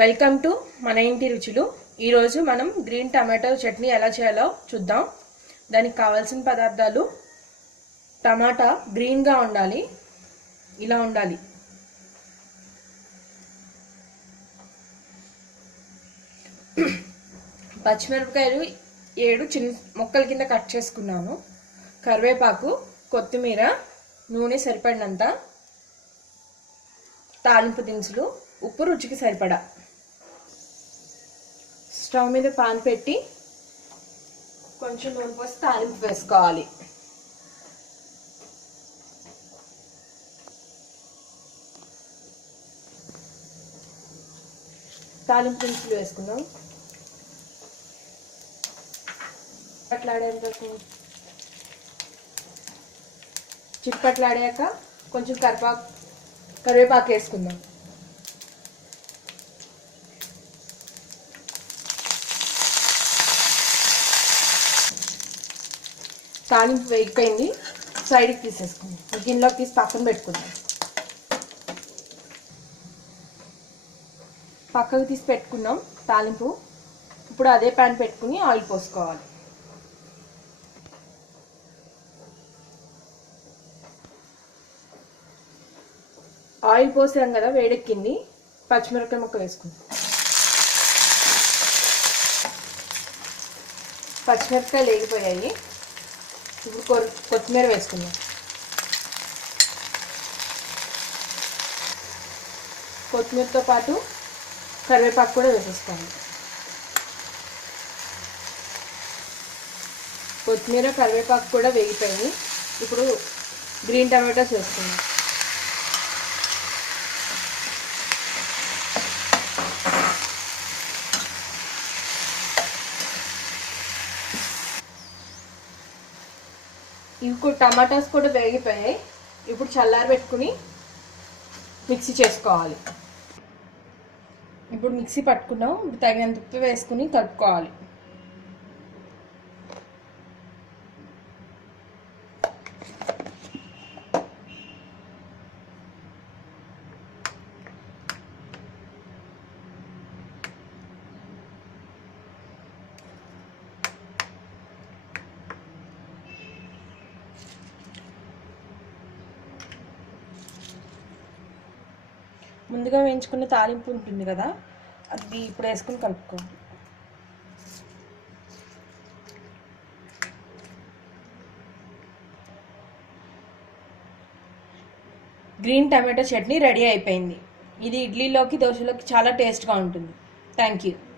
Welcome to మన ఇంటి రుచులు. ఈరోజు మనం గ్రీన్ టమాటో చట్నీ ఎలా చేయాలో చూద్దాం. దానికి కావాల్సిన పదార్థాలు: టమాటా గ్రీన్గా ఉండాలి, ఇలా ఉండాలి. పచ్చిమిరపకాయలు 7 చిన్న ముక్కల కింద కట్ చేసుకున్నాను. కరివేపాకు, కొత్తిమీర, నూనె సరిపడినంత, తాలింపు దినుసులు, ఉప్పు రుచికి సరిపడా. స్టవ్ మీద పాన్ పెట్టి కొంచెం నూనె పోసి తాలింపు వేసుకోవాలి. తాలింపు దినుసులు వేసుకుందాం. చిప్పట్లాడాక కొంచెం కరివేపాకు వేసుకుందాం. తాలింపు వేగిపోయింది, సైడ్కి తీసేసుకుందాం. గిన్నెలోకి తీసి పక్కన పెట్టుకుందాం. పక్కకు తీసి పెట్టుకున్నాం తాలింపు. ఇప్పుడు అదే ప్యాన్ పెట్టుకుని ఆయిల్ పోసుకోవాలి. ఆయిల్ పోసాం కదా, వేడెక్కింది. పచ్చిమిరపకాయ ముక్కలు వేసుకుందాం. పచ్చిమిరపకాయలు వేగిపోయాయి. ఇప్పుడు కొత్తిమీర వేసుకుందాం. కొత్తిమీరతో పాటు కరివేపాకు కూడా వేసేసుకోండి. కొత్తిమీర కరివేపాకు కూడా వేగిపోయింది. ఇప్పుడు గ్రీన్ టమాటోస్ వేసుకుందాం. ఇప్పుడు టమాటాస్ కూడా వేగిపోయాయి. ఇప్పుడు చల్లారి పెట్టుకుని మిక్సీ చేసుకోవాలి. ఇప్పుడు మిక్సీ పట్టుకున్నాం. ఇప్పుడు తగినంత ఉప్పు వేసుకుని కలుపుకోవాలి. ముందుగా వేయించుకున్న తాలింపు ఉంటుంది కదా, అది ఇప్పుడు వేసుకుని కలుపుకోవాలి. గ్రీన్ టమాటో చట్నీ రెడీ అయిపోయింది. ఇది ఇడ్లీలోకి, దోశలోకి చాలా టేస్ట్గా ఉంటుంది. Thank you.